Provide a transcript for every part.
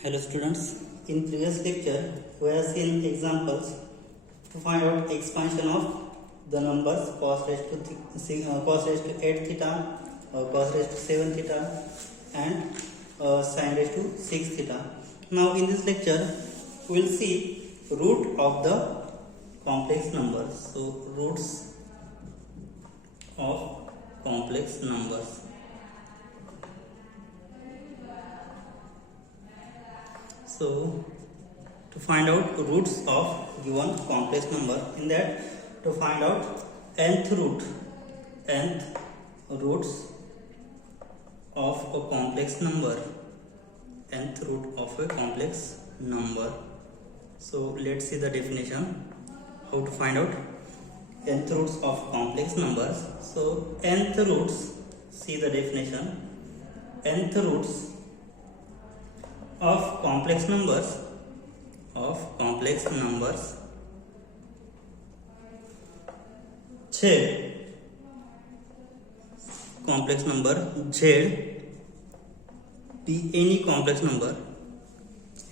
Hello students, in previous lecture we have seen examples to find out expansion of the numbers cos raised to 8 theta, cos raised to 7 theta and sin raised to 6 theta. Now in this lecture we will see root of the complex numbers. So roots of complex numbers. So to find out roots of given complex number, in that to find out nth roots of a complex number, nth root of a complex number. So let's see the definition, how to find out nth roots of complex numbers. So nth roots, see the definition, nth roots of complex numbers z, complex number z, be any complex number,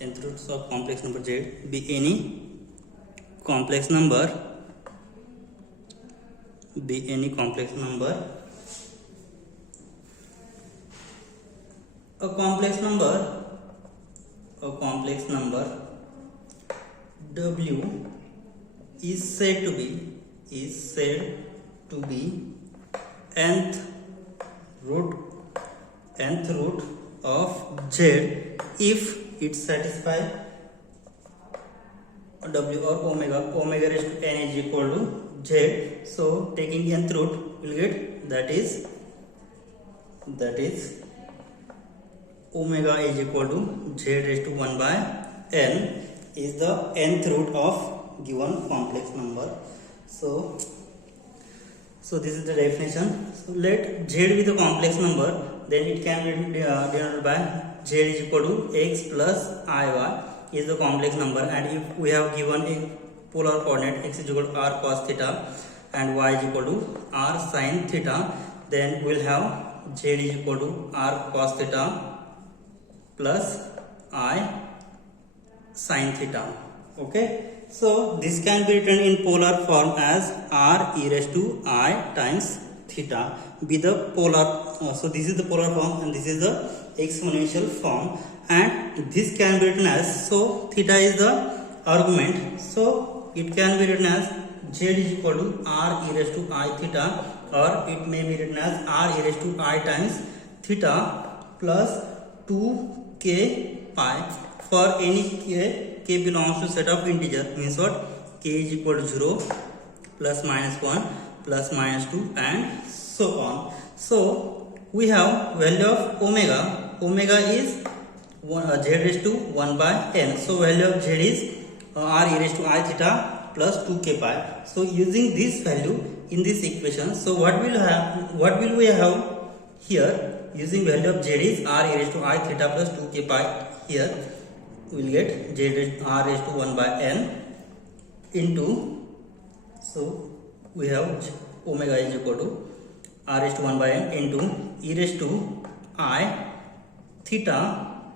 nth roots of complex number z be any complex number, a complex number w is said to be nth root of z if it satisfies w or omega raised to n is equal to z. So taking nth root will get that is omega is equal to z raised to 1 by n is the nth root of given complex number. So this is the definition. So let z be the complex number, then it can be denoted by z is equal to x plus iy is the complex number, and if we have given a polar coordinate x is equal to r cos theta and y is equal to r sin theta, then we will have z is equal to r cos theta plus I sin theta. Okay, so this can be written in polar form as r e raised to I times theta, be the polar. So this is the polar form and this is the exponential form, and this can be written as, so theta is the argument, so it can be written as z is equal to r e raised to I theta, or it may be written as r e raised to I times theta plus 2k pi for any k belongs to set of integer, means what, k is equal to 0 plus minus 1 plus minus 2 and so on. So we have value of omega is z raised to 1 by n, so value of z is r e raised to I theta plus 2k pi. So using this value in this equation, so what will we have here, using value of z is r e raised to I theta plus 2k pi, here we will get z r raised to 1 by n into, so we have omega is equal to r raised to 1 by n into e raised to I theta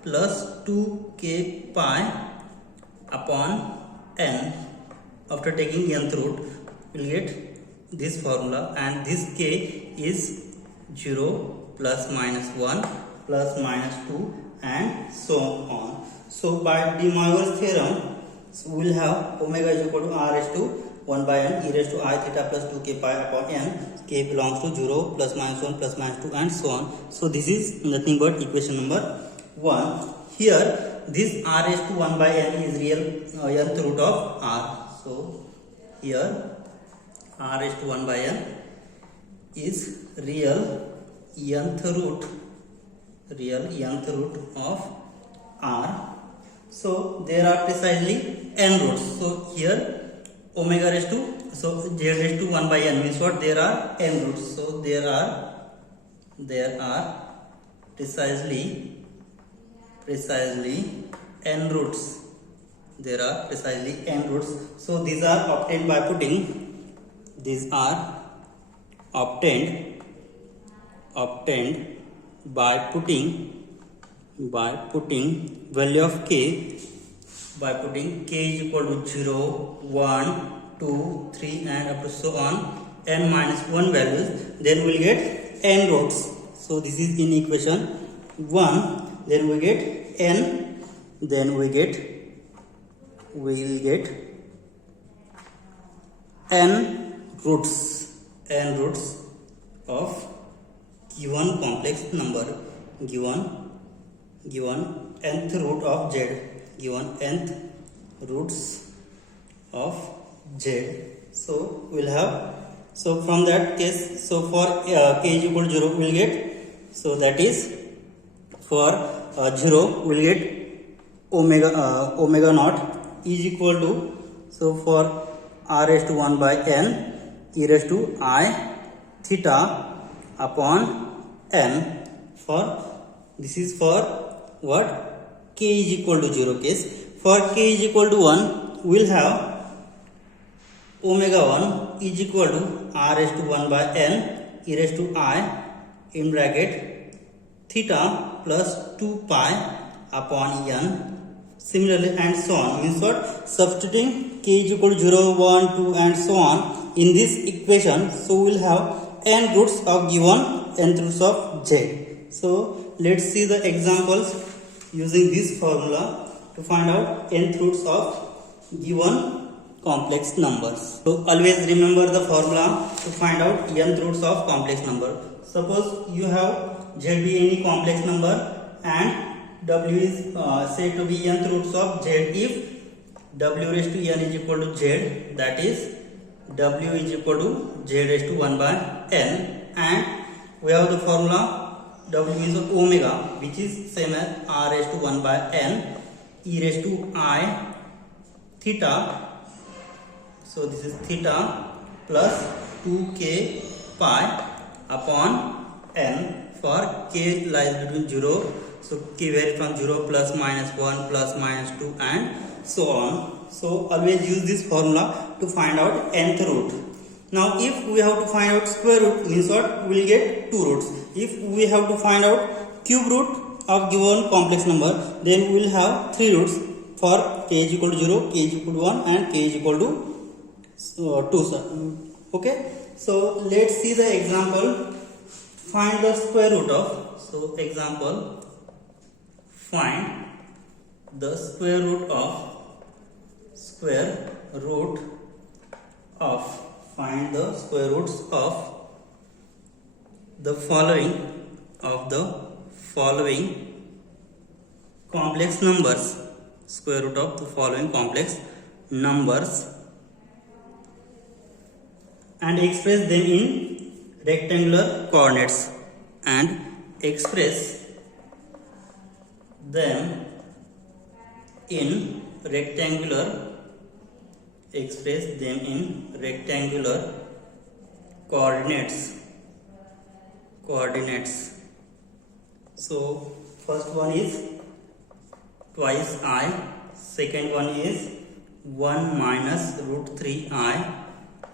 plus 2k pi upon n. After taking nth root we will get this formula, and this k is 0 plus minus 1 plus minus 2 and so on. So by De Moivre's theorem, so we will have omega is equal to r raised to 1 by n e raised to I theta plus 2k pi upon n, k belongs to 0 plus minus 1 plus minus 2 and so on. So this is nothing but equation number 1. Here this r raised to 1 by n is real nth root of r. So here r raised to 1 by n is real nth root of r. So there are precisely n roots. So here omega raised to, so z raised to 1 by n means what, there are n roots. So there are precisely n roots. There are precisely n roots. So these are obtained by putting, obtained by putting by putting value of k, by putting k is equal to 0, 1, 2, 3 and up to so on n minus 1 values, then we'll get n roots. So this is in equation 1, then we get n, then we'll get n roots of given complex number, given nth root of z, given nth roots of z. So we'll have, so from that case, so for k is equal to 0 we'll get, so that is for 0 we'll get omega naught is equal to, so for r raised to 1 by n e raised to I theta upon n, for this is for what, k is equal to 0 case. For k is equal to 1 we'll have omega 1 is equal to r raised to 1 by n e raised to I in bracket theta plus 2 pi upon n. Similarly and so on, means what, substituting k is equal to 0, 1, 2 and so on in this equation, so we'll have n roots of given nth roots of z. So let's see the examples using this formula to find out nth roots of given complex numbers. So always remember the formula to find out nth roots of complex number. Suppose you have z be any complex number and w is said to be nth roots of z if w raised to n is equal to z, that is w is equal to z raised to 1 by n, and we have the formula w means of omega, which is same as r raised to 1 by n e raised to I theta. So this is theta plus 2k pi upon n, for k lies between 0, so k varies from 0 plus minus 1 plus minus 2 and so on. So always use this formula to find out nth root. Now if we have to find out square root, means what, we will get 2 roots. If we have to find out cube root of given complex number, then we will have 3 roots for k is equal to 0, k is equal to 1 and k is equal to 2. Okay, so let's see the example. Find the square root of, so example, find the square root of find the square roots of the following complex numbers, square root of the following complex numbers, and express them in rectangular coordinates, and express them in rectangular coordinates. So first one is twice I, second one is 1 minus root 3I,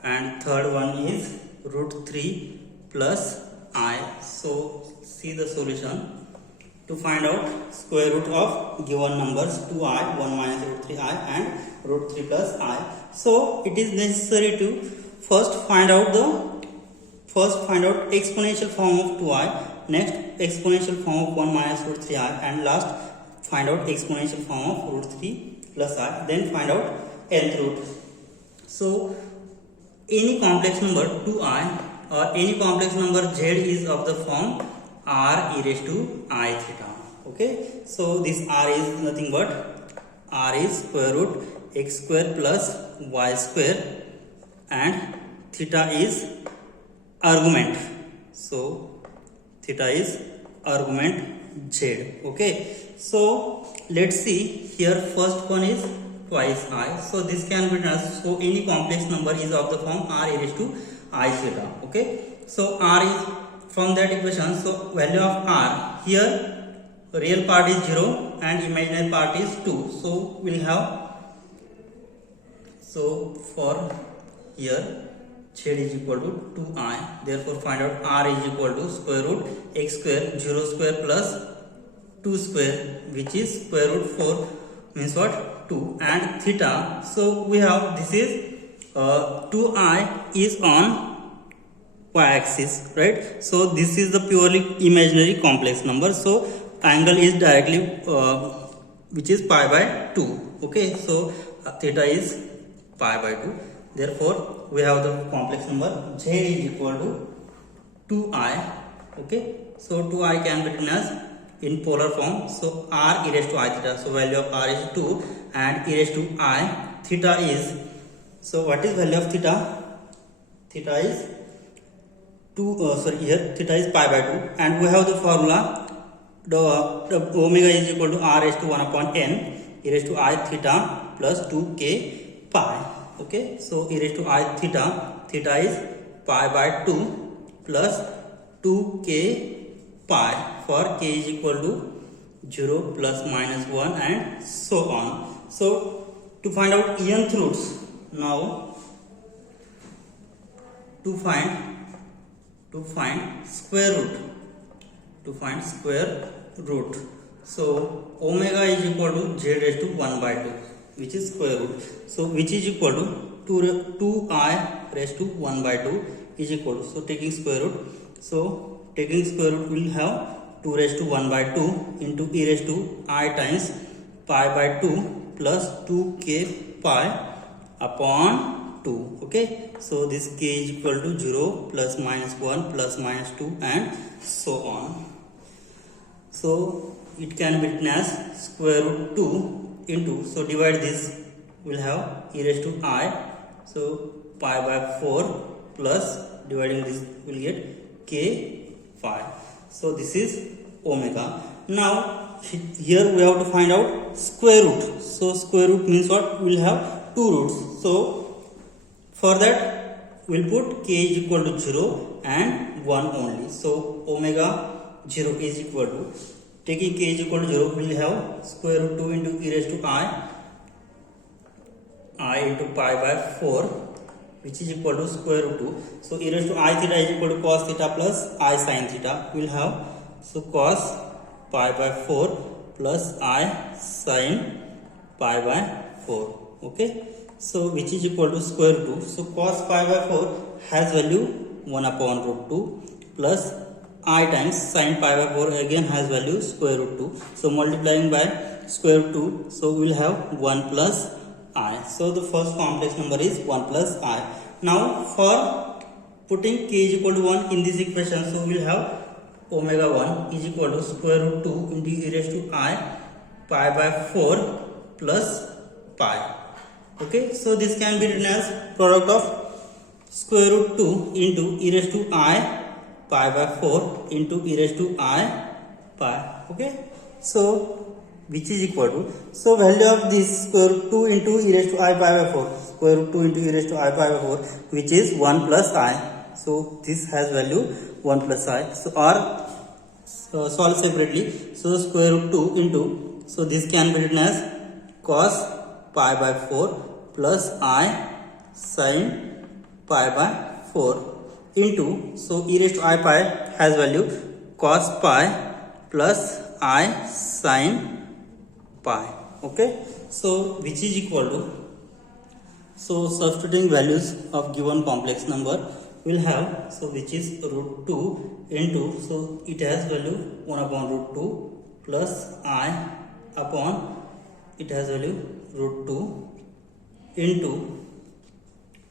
and third one is root 3 plus I. So see the solution to find out square root of given numbers 2I, 1 minus root 3I and root 3 plus I. So it is necessary to first find out exponential form of 2I, next exponential form of 1 minus root 3I, and last find out exponential form of root 3 plus I, then find out nth root. So any complex number 2I or any complex number z is of the form r e raised to I theta. Okay, so this r is nothing but r is square root x square plus y square, and theta is argument, so theta is argument z. Okay, so let's see here. First one is twice I, so this can be written as, so any complex number is of the form r e raised to I theta. Okay, so r is from that equation, so value of r here, real part is 0 and imaginary part is 2, so we'll have, so for here z is equal to 2I, therefore find out r is equal to square root x square 0 square plus 2 square, which is square root 4 means what? 2, and theta. So we have this is 2i is on y-axis, right? So this is the purely imaginary complex number. So angle is directly which is pi by 2. Okay, so theta is pi by 2. Therefore, we have the complex number z is equal to 2i. Okay, so 2i can be written as in polar form. So r e raised to I theta. So value of r is 2 and e raised to I theta is. So what is value of theta? Theta is 2. Here theta is pi by 2, and we have the formula. The omega is equal to r raised to 1 upon n e raised to I theta plus 2k pi. Okay, so e raised to I theta is pi by 2 plus 2k pi for k is equal to 0 plus minus 1 and so on. So to find out nth roots, now to find square root, so omega is equal to z raised to 1 by 2, which is square root. So which is equal to 2i raised to 1 by 2 is equal to, so taking square root, so taking square root will have 2 raised to 1 by 2 into e raised to I times pi by 2 plus 2k pi upon 2. Okay, so this k is equal to 0 plus minus 1 plus minus 2 and so on. So it can be written as square root 2 into, so divide this, will have e raised to I, so pi by 4 plus dividing this will get k pi. So this is omega. Now here we have to find out square root. So square root means what? We will have two roots. So for that we'll put k is equal to 0 and 1 only. So omega 0 is equal to, taking k is equal to 0, we will have square root 2 into e raised to I into pi by 4, which is equal to square root 2. So e raised to I theta is equal to cos theta plus I sin theta. We will have, so cos pi by 4 plus I sin pi by 4. Okay, so which is equal to square root 2. So cos pi by 4 has value 1 upon root 2 plus I times sin pi by 4 again has value square root 2. So multiplying by square root 2, so we will have 1 plus I. So the first complex number is 1 plus I. Now for putting k is equal to 1 in this equation, so we will have omega 1 is equal to square root 2 into e raised to I pi by 4 plus pi. Okay, so this can be written as product of square root 2 into e raised to I pi by 4 into e raised to I pi. Okay, so which is equal to, so value of this square root 2 into e raised to I pi by 4, square root 2 into e raised to I pi by 4, which is 1 plus I. So this has value 1 plus I. So r solve separately. So square root 2 into, so this can be written as cos pi by 4 plus I sin pi by 4 into, so e raised to I pi has value cos pi plus I sin pi. Okay, so which is equal to, so substituting values of given complex number will have, so which is root 2 into, so it has value 1 upon root 2 plus I upon, it has value root 2 into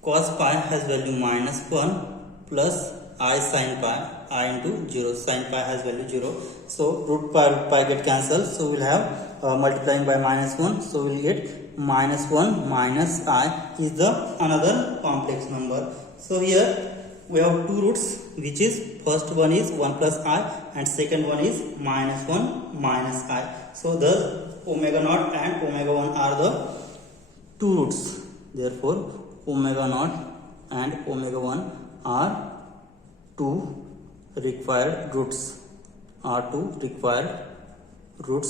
cos pi has value minus 1 plus I sin pi, I into 0, sin pi has value 0. So root pi get cancelled, so we'll have multiplying by minus 1, so we'll get minus 1 minus I is the another complex number. So here we have two roots, which is first one is 1 plus I and second one is minus 1 minus I. So thus omega naught and omega 1 are the two roots. Therefore omega naught and omega 1 are two required roots,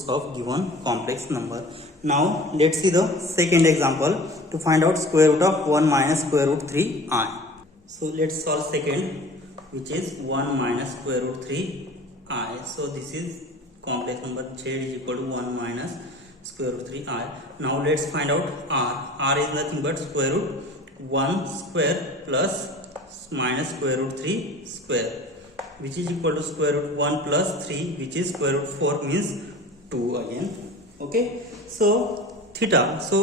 of given complex number. Now let's see the second example to find out square root of 1 minus square root 3i. So let's solve second, which is 1 minus square root 3i. So this is complex number z is equal to 1 minus square root 3 I. Now let's find out r. R is nothing but square root 1 square plus minus square root 3 square, which is equal to square root 1 plus 3, which is square root 4, means 2 again. Okay, so theta, so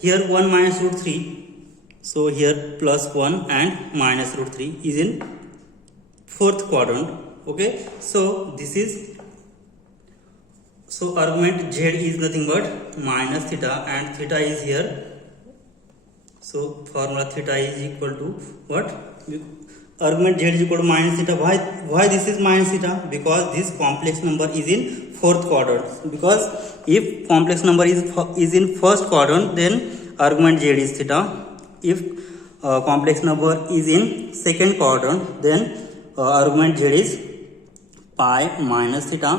here 1 minus root 3, so here plus 1 and minus root 3 is in fourth quadrant. Okay, so this is, so argument z is nothing but minus theta, and theta is here. So formula theta is equal to what? Argument z is equal to minus theta. Why this is minus theta? Because this complex number is in fourth quadrant. Because if complex number is in first quadrant, then argument z is theta. If complex number is in second quadrant, then argument z is pi minus theta,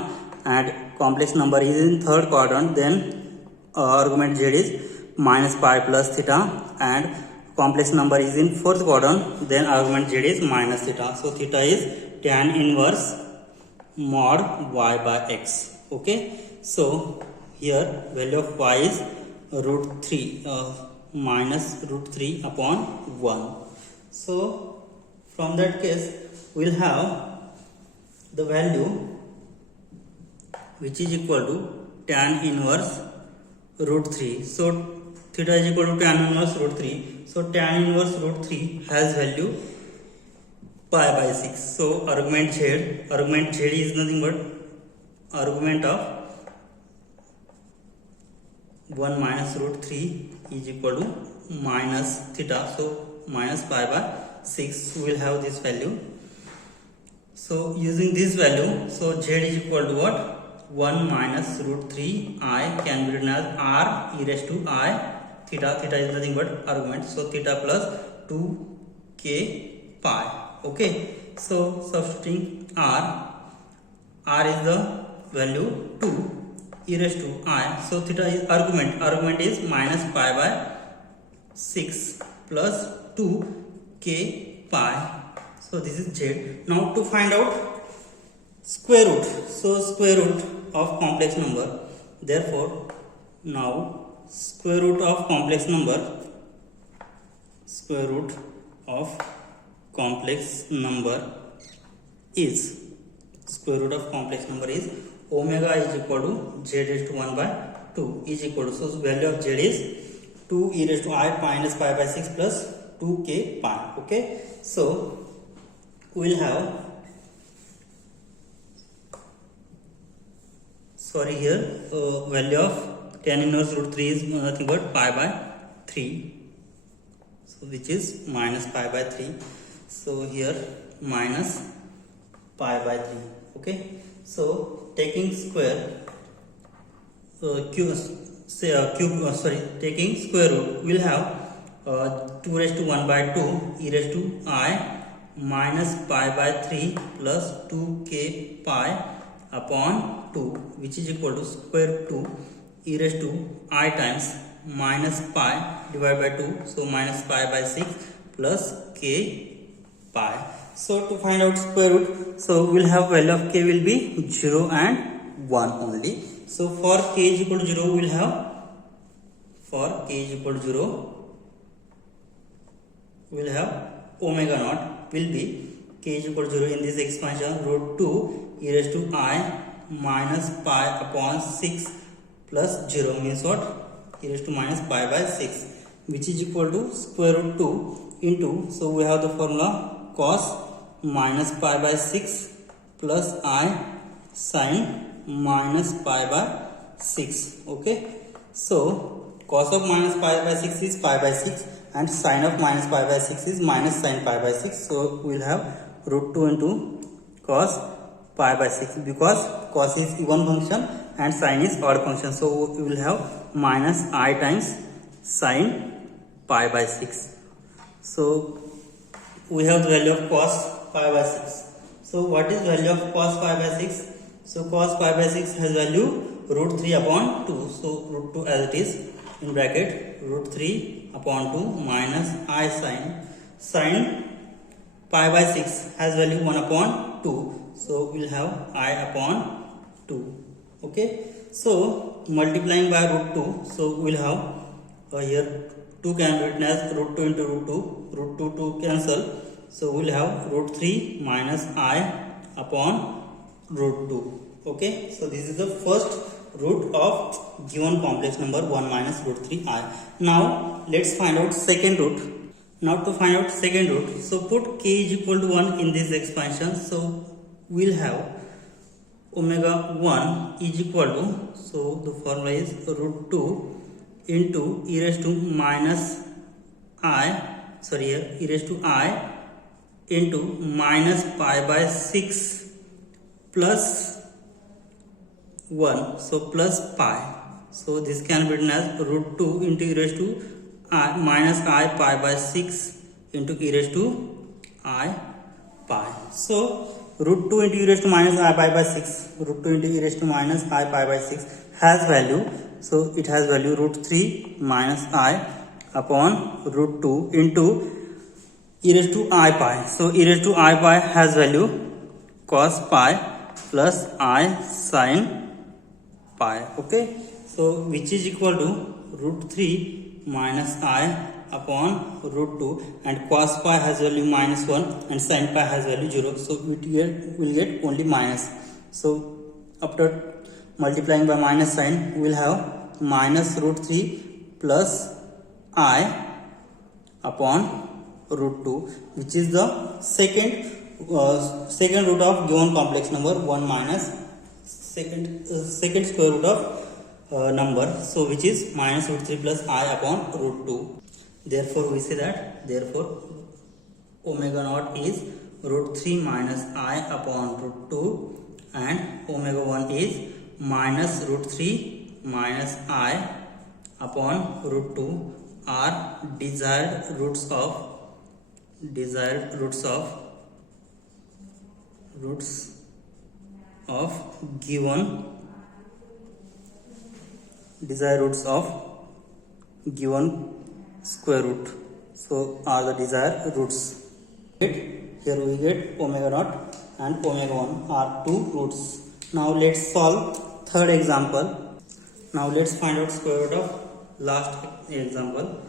and complex number is in third quadrant, then argument z is minus pi plus theta, and complex number is in fourth quadrant, then argument z is minus theta. So theta is tan inverse mod y by x. Okay, so here value of y is root 3 minus root 3 upon 1. So from that case we'll have the value which is equal to tan inverse root 3. So theta is equal to tan inverse root 3. So tan inverse root 3 has value pi by 6. So argument z is nothing but argument of 1 minus root 3 is equal to minus theta. So minus pi by 6 will have this value. So using this value, so z is equal to what? 1 minus root 3 I can be written as r e raised to I theta. Theta is nothing but argument. So theta plus 2k pi. Okay, so substituting r is the value 2 e raised to I. So theta is argument is minus pi by 6 plus 2k pi. So this is z. Now to find out square root, so square root of complex number, therefore now square root of complex number is square root of complex number is omega is equal to z raised to 1 by 2 is equal to, so value of z is 2 e raised to I minus pi by 6 plus 2k pi. Okay, so we'll have, sorry, here value of tan inverse root 3 is nothing but pi by 3, so which is minus pi by 3. So here minus pi by 3. Okay, so taking square taking square root, we'll have 2 raised to 1 by 2 e raised to I minus pi by 3 plus 2k pi upon 2, which is equal to square root 2 e raised to I times minus pi divided by 2, so minus pi by 6 plus k pi. So to find out square root, so we'll have value of k will be 0 and 1 only. So for k is equal to 0, we'll have, for k is equal to 0, we'll have omega naught will be k is equal to 0 in this expansion root 2 e raised to I minus pi upon 6 plus 0, means what? E raised to minus pi by 6, which is equal to square root 2 into, so we have the formula cos minus pi by 6 plus I sin minus pi by 6. Okay, so cos of minus pi by 6 is pi by 6 and sin of minus pi by 6 is minus sin pi by 6. So we'll have root 2 into cos pi by 6, because cos is even function and sin is odd function. So we will have minus I times sin pi by 6. So we have the value of cos pi by 6. So what is value of cos pi by 6? So cos pi by 6 has value root 3 upon 2. So root 2 as it is in bracket root 3 upon 2 minus I sin pi by 6 has value 1 upon 2. So we'll have I upon 2. Okay, so multiplying by root 2, so we'll have here 2 can be written as root 2 into root 2 cancel, so we'll have root 3 minus I upon root 2. Okay, so this is the first root of given complex number 1 minus root 3I. Now let's find out second root. Now to find out second root, so put k is equal to 1 in this expansion, so we'll have omega 1 is equal to, so the formula is root 2 into e raised to minus I, sorry here, e raised to I into minus pi by 6 plus 1, so plus pi. So this can be written as root 2 into e raised to I minus I pi by 6 into e raised to I pi. So root 2 into e raised to minus I pi by 6, root 2 into e raised to minus I pi by 6 has value, so it has value root 3 minus I upon root 2 into e raised to I pi. So e raised to I pi has value cos pi plus I sin pi. Okay, so which is equal to root 3 minus I upon root 2, and cos pi has value minus 1 and sin pi has value 0, so we'll get only minus. So after multiplying by minus sign, we will have minus root 3 plus I upon root 2, which is the second root of given complex number 1 minus second square root of number, so which is minus root 3 plus I upon root 2. Therefore we say that, therefore omega naught is root 3 minus I upon root 2, and omega 1 is minus root 3 minus I upon root 2 are desired roots of given square root, so are the desired roots. Here we get omega naught and omega 1 are two roots. Now let's solve third example. Now let's find out square root of last example,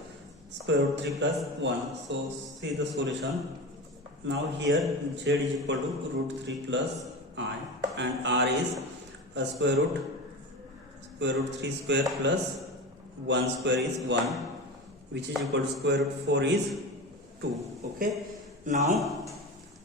square root 3 plus 1. So see the solution. Now here z is equal to root 3 plus I, and r is a square root 3 square plus 1 square is 1, which is equal to square root 4 is 2. Okay, now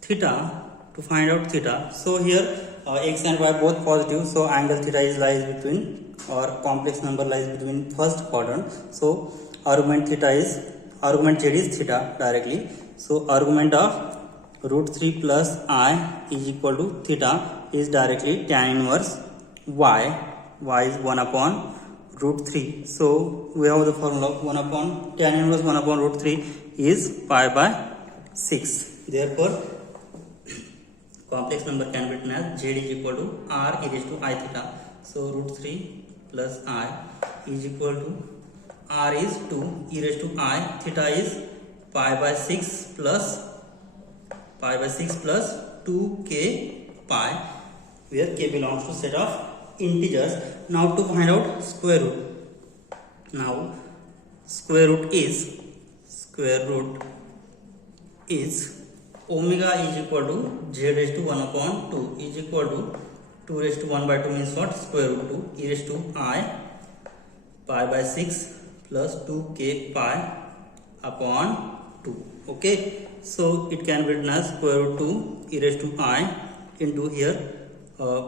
theta, to find out theta, so here x and y both positive, so angle theta lies between, or complex number lies between first quadrant, so argument z is theta directly, so argument of root 3 plus I is equal to theta is directly tan inverse y is 1 upon root 3. So we have the formula 1 upon tan inverse 1 upon root 3 is pi by 6. Therefore complex number can be written as z is equal to r e raised to I theta. So root 3 plus I is equal to r is 2 e raised to I, theta is pi by 6 plus 2k pi, where k belongs to set of integers. Now to find out square root. Now square root is omega is equal to z raised to 1 upon 2 is equal to 2 raised to 1 by 2 means what? Square root 2 e raised to I pi by 6 plus 2k pi upon 2. Okay, so it can be written as square root 2 e raised to I into here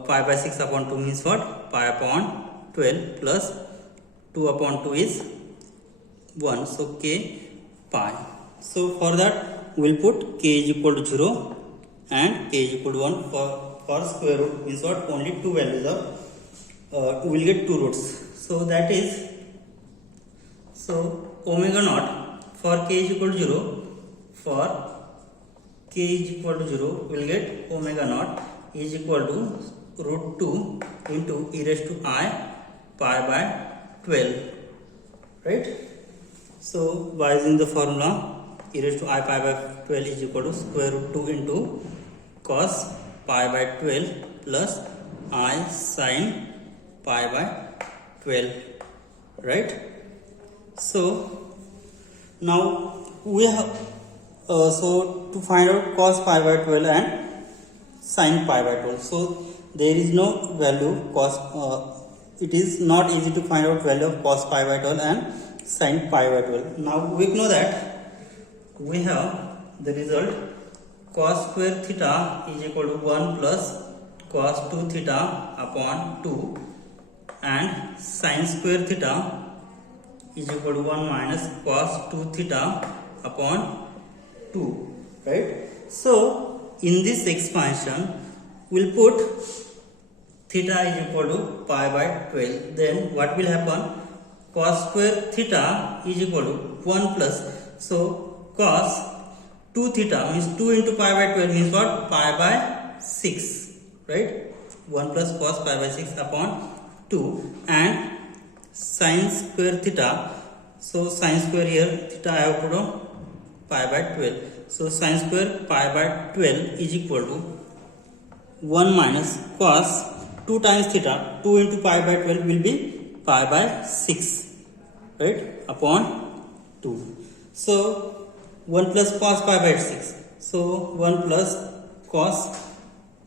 pi by 6 upon 2 means what? Pi upon 12 plus 2 upon 2 is 1, so k pi. So for that we will put k is equal to 0 and k is equal to 1 for square root means what? Only two values of we will get two roots. So that is, so omega naught for k is equal to 0, for k is equal to 0 we will get omega naught is equal to root 2 into e raised to I pi by 12, right? So by using the formula e raised to I pi by 12 is equal to square root 2 into cos pi by 12 plus I sin pi by 12, right? So now we have so to find out cos pi by 12 and sin pi by 12. So there is no value cos. It is not easy to find out value of cos pi by 12 and sin pi by 12. Now we know that we have the result cos square theta is equal to 1 plus cos 2 theta upon 2 and sin square theta is equal to 1 minus cos 2 theta upon 2, right? So in this expansion we'll put theta is equal to pi by 12. Then what will happen? Cos square theta is equal to 1 plus, so cos 2 theta means 2 into pi by 12 means what? Pi by 6, right? 1 plus cos pi by 6 upon 2 and sin square theta. So sin square here theta I have put on pi by 12. So sin square pi by 12 is equal to 1 minus cos 2 times theta. 2 into pi by 12 will be pi by 6, right? Upon 2. So 1 plus cos pi by 6. So 1 plus cos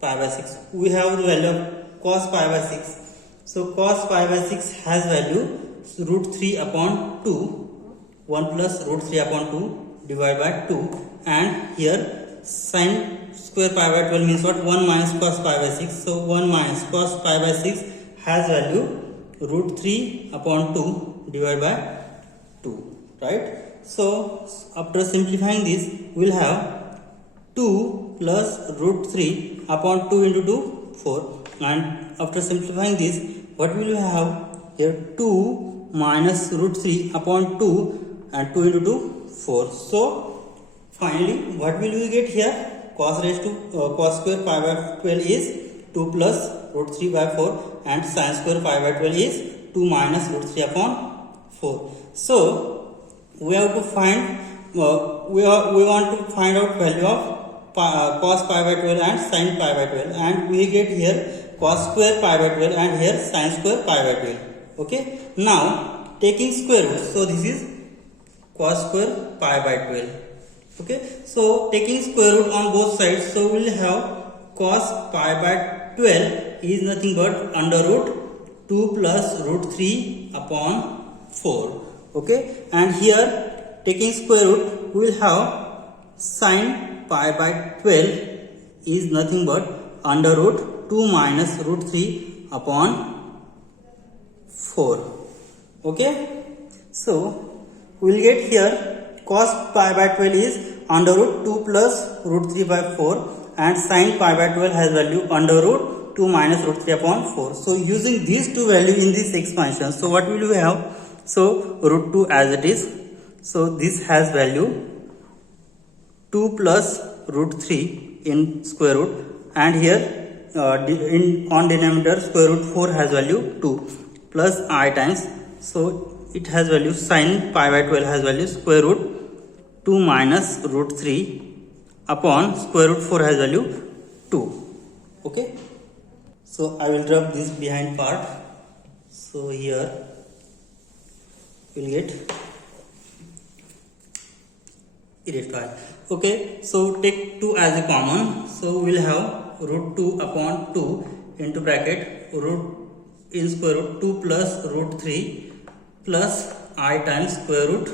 pi by 6. We have the value of cos pi by 6. So cos pi by 6 has value root 3 upon 2. 1 plus root 3 upon 2 divided by 2. And here sin square pi by 12 means what? 1 minus cos pi by 6. So 1 minus cos pi by 6 has value root 3 upon 2 divided by 2, right? So after simplifying this, we will have 2 plus root 3 upon 2 into 2, 4. And after simplifying this, what will we have here? 2 minus root 3 upon 2 and 2 into 2, 4. So finally, what will we get here? Cos square pi by 12 is 2 plus root 3 by 4 and sin square pi by 12 is 2 minus root 3 upon 4. So we have to find we want to find out value of cos pi by 12 and sin pi by 12, and we get here cos square pi by 12 and here sin square pi by 12. Okay, now taking square root, so this is cos square pi by 12. Okay, so taking square root on both sides, so we will have cos pi by 12 is nothing but under root 2 plus root 3 upon 4. Okay, and here taking square root, we will have sin pi by 12 is nothing but under root 2 minus root 3 upon 4. Okay, so we will get here cos pi by 12 is under root 2 plus root 3 by 4 and sin pi by 12 has value under root 2 minus root 3 upon 4. So using these two values in this expansion, so what will we have? So root 2 as it is. So this has value 2 plus root 3 in square root, and here on denominator square root 4 has value 2 plus I times. So it has value sin pi by 12 has value square root 2 minus root 3 upon square root 4 has value 2. Okay, so I will drop this behind part. So here we will get e raised to I. Okay, so take 2 as a common. So we will have root 2 upon 2 into bracket root in square root 2 plus root 3 plus I times square root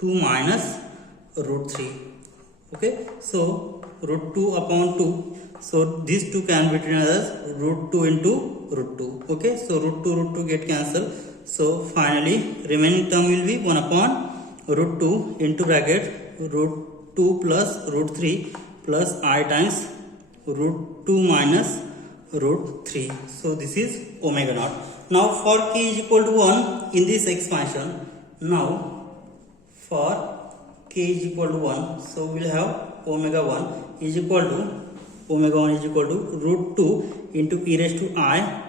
2 minus root 3. Okay, so root 2 upon 2. So these two can be written as root 2 into root 2. Okay, so root 2 get cancelled. So finally remaining term will be 1 upon root 2 into bracket root 2 plus root 3 plus I times root 2 minus root 3. So this is omega naught. Now for k is equal to 1 in this expansion, now for k is equal to 1, so we will have omega 1 is equal to root 2 into e raised to I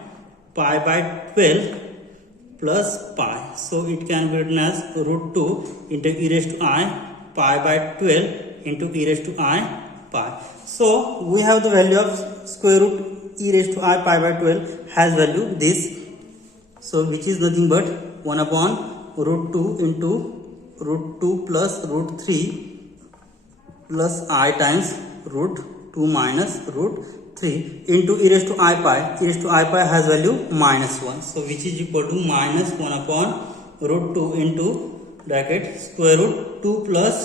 pi by 12 plus pi. So it can be written as root 2 into e raised to I pi by 12 into e raised to I pi. So we have the value of square root e raised to I pi by 12 has value this So which is nothing but 1 upon root 2 into root 2 plus root 3 plus I times root 2 minus root 3 into e raised to I pi. E raised to I pi has value minus 1. So which is equal to minus 1 upon root 2 into bracket square root 2 plus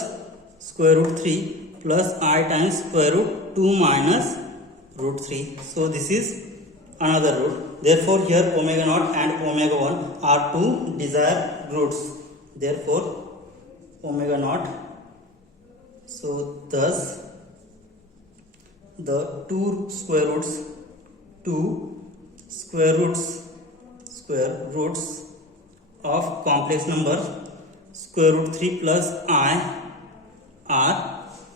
square root 3 plus I times square root 2 minus root 3. So this is another root. Therefore here omega naught and omega 1 are two desired roots. Therefore omega naught. So thus the two square roots of complex number square root 3 plus I are,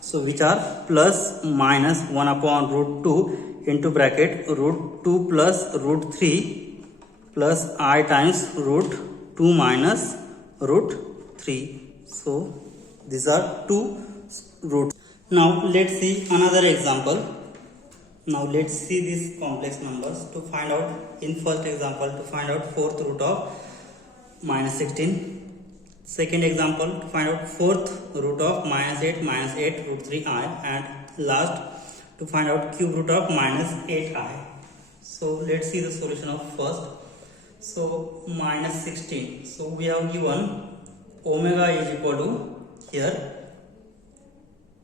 so which are plus minus 1 upon root 2 into bracket root 2 plus root 3 plus I times root 2 minus root 3. So these are two roots. Now let's see another example. Now let's see these complex numbers to find out, in first example, to find out fourth root of minus 16. Second example, to find out fourth root of minus 8 root 3i, and last to find out cube root of minus 8i. So let's see the solution of first. So minus 16. So we have given omega is equal to here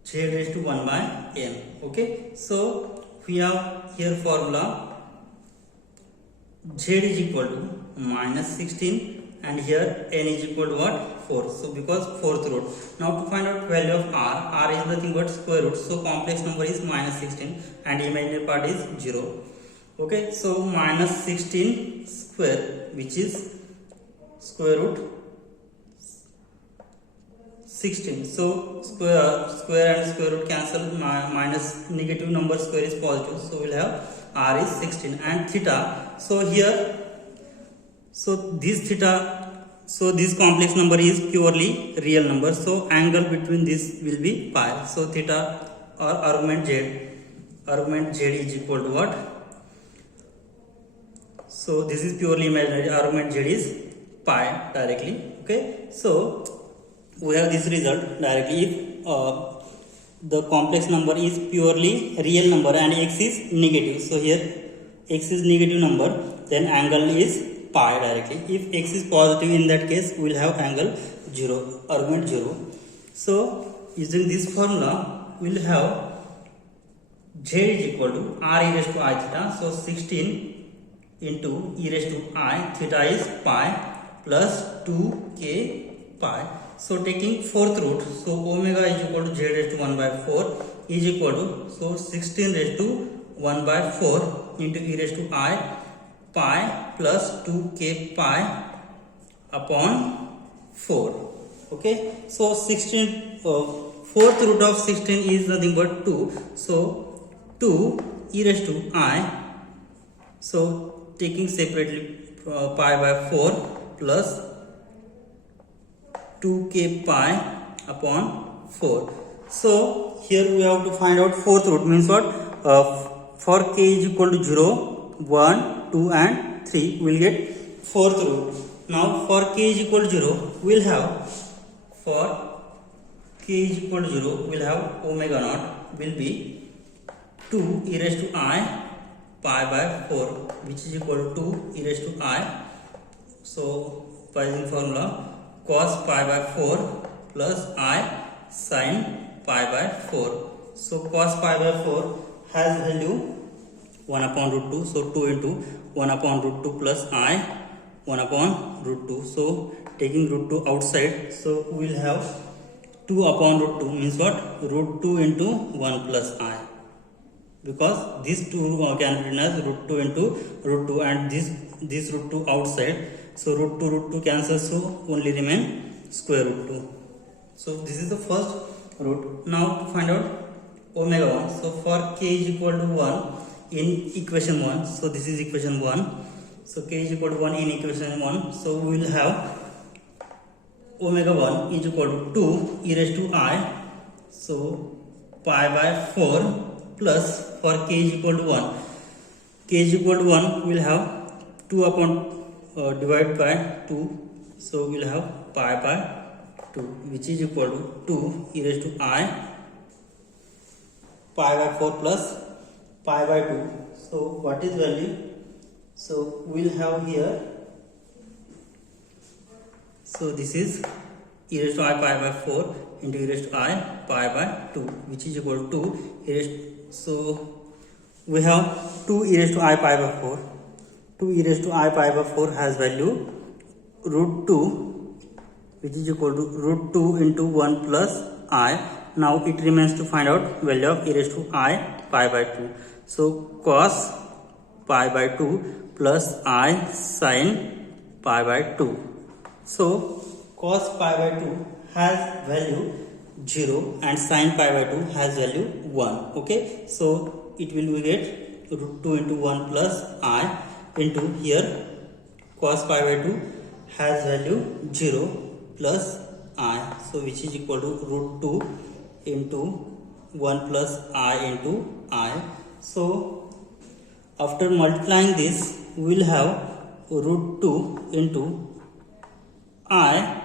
z raised to 1 by n. Okay, so we have here formula z is equal to minus 16 and here n is equal to what? 4. So because fourth root. Now to find out value of r is nothing but square root. So complex number is minus 16 and imaginary part is 0. Okay, so minus 16 square, which is square root 16. So square and square root cancel, minus negative number square is positive. So we'll have r is 16 and theta. So here, so this theta, so this complex number is purely real number. So angle between this will be pi. So theta or argument z is equal to what? So this is purely imaginary. Argument z is pi directly. Okay, so we have this result directly. If the complex number is purely real number and x is negative, so here x is negative number, then angle is pi directly. If x is positive, in that case we will have angle 0, argument 0. So using this formula we will have z is equal to r e raised to I theta. So 16 into e raised to I theta is pi plus 2k pi. So taking fourth root, so omega is equal to z raised to 1 by 4 is equal to, so 16 raised to 1 by 4 into e raised to I pi plus 2k pi upon 4. Okay, so 16 fourth root of 16 is nothing but 2. So 2 e raised to I, so taking separately pi by 4 plus 2k pi upon 4. So here we have to find out fourth root, means what? For k is equal to 0, 1, 2 and 3 we will get fourth root. Now for k is equal to 0 we will have, for k is equal to 0 we will have omega naught will be 2 e raised to I pi by 4, which is equal to 2 e raised to I. So by using formula cos pi by 4 plus I sin pi by 4. So cos pi by 4 has value 1 upon root 2. So 2 into 1 upon root 2 plus I 1 upon root 2. So taking root 2 outside, so we will have 2 upon root 2, means what? Root 2 into 1 plus I. Because these two can be written as root 2 into root 2 and this root 2 outside. So root 2 cancels, so only remain square root 2. So this is the first root. Now to find out omega 1. So for k is equal to 1 in equation 1. So this is equation 1. So k is equal to 1 in equation 1. So we will have omega 1 is equal to 2 e raised to I. So pi by 4 plus, for k is equal to 1. K is equal to 1 we will have 2 upon divided by 2, so we'll have pi by 2, which is equal to 2 e raised to I pi by 4 plus pi by 2. So what is value? So we'll have here, so this is e raised to I pi by 4 into e raised to I pi by 2, which is equal to 2 e raised, so we have 2 e raised to I pi by 4. 2 e raised to I pi by 4 has value root 2, which is equal to root 2 into 1 plus I. Now it remains to find out value of e raised to I pi by 2. So cos pi by 2 plus I sin pi by 2. So cos pi by 2 has value 0 and sin pi by 2 has value 1. Okay, so it will be get root 2 into 1 plus I into here cos pi by 2 has value 0 plus I, so which is equal to root 2 into 1 plus I into I. So after multiplying this, we will have root 2 into I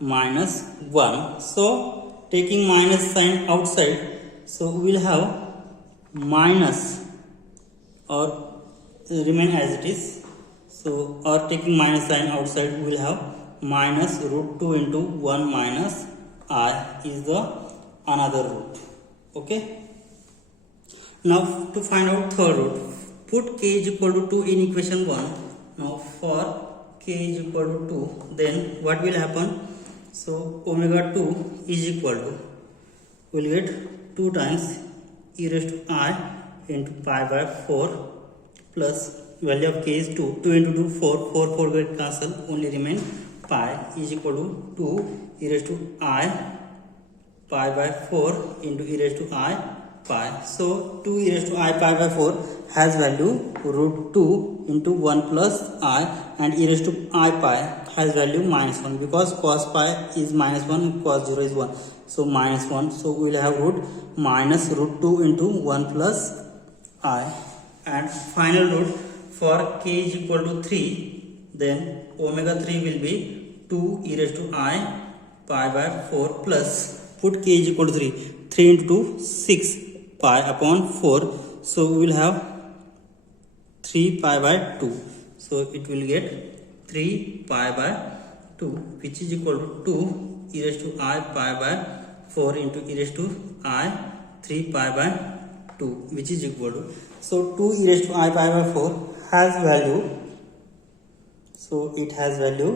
minus 1. So taking minus sign outside, so we will have minus or remain as it is. So or taking minus sign outside, we will have minus root 2 into 1 minus I is the another root. Okay. Now to find out third root, put k is equal to 2 in equation 1. Now for k is equal to 2, then what will happen? So omega 2 is equal to, we'll get 2 times e raised to I into pi by 4 plus value of k is 2. 2 into 2 4, 4 4 get cancel, only remain pi is equal to 2 e raised to I pi by 4 into e raised to I pi. So 2 e raised to I pi by 4 has value root 2 into 1 plus I, and e raised to I pi has value minus 1, because cos pi is minus 1, cos 0 is 1. So minus 1. So we will have root minus root 2 into 1 plus I. And final root for k is equal to 3, then omega 3 will be 2 e raised to I pi by 4 plus, put k is equal to 3, 3 into 2 6 pi upon 4. So we will have 3 pi by 2. So it will get 3 pi by 2, which is equal to 2 e raised to I pi by 4 into e raised to I 3 pi by 2, which is equal to, so 2 e raised to I pi by 4 has value, so it has value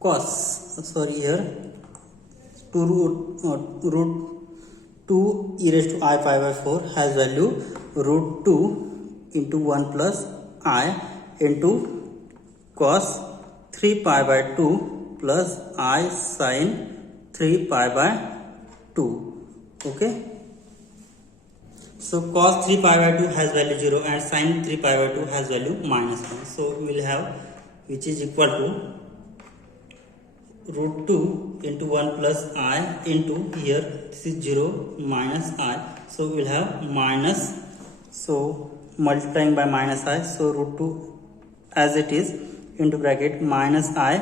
cos, sorry here 2 root 2 e raised to I pi by 4 has value root 2 into 1 plus I into cos 3 pi by 2 plus I sin 3 pi by 2. Okay. So cos 3 pi by 2 has value 0 and sin 3 pi by 2 has value minus 1. So we will have, which is equal to root 2 into 1 plus I into here this is 0 minus I. So we will have minus, so multiplying by minus I, so root 2 as it is into bracket minus I.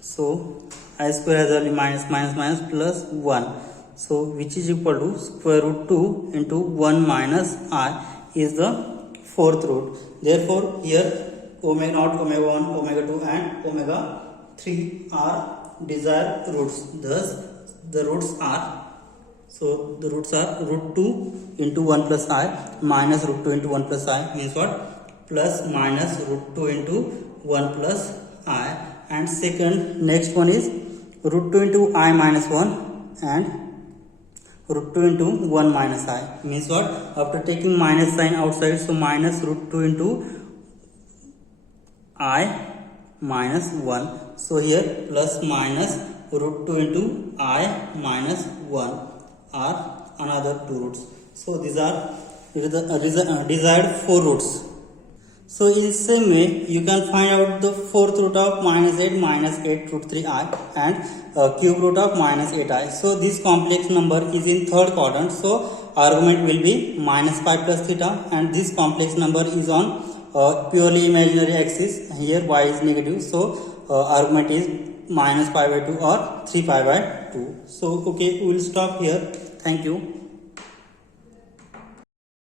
So I square has value minus minus minus plus 1. So which is equal to square root 2 into 1 minus I is the fourth root. Therefore here omega naught, omega 1, omega 2 and omega 3 are desired roots. Thus the roots are, so the roots are root 2 into 1 plus I minus root 2 into 1 plus I means what? Plus minus root 2 into 1 plus I. And second, next one is root 2 into I minus 1 and root 2 into 1 minus I means what? After taking minus sign outside, so minus root 2 into I minus 1. So here plus minus root 2 into I minus 1 are another two roots. So these are desired four roots. So in the same way, you can find out the fourth root of minus 8 minus 8 root 3i and cube root of minus 8i. So this complex number is in third quadrant. So argument will be minus pi plus theta, and this complex number is on purely imaginary axis. Here y is negative, so argument is minus pi by 2 or 3 pi by 2. So okay, we will stop here. Thank you.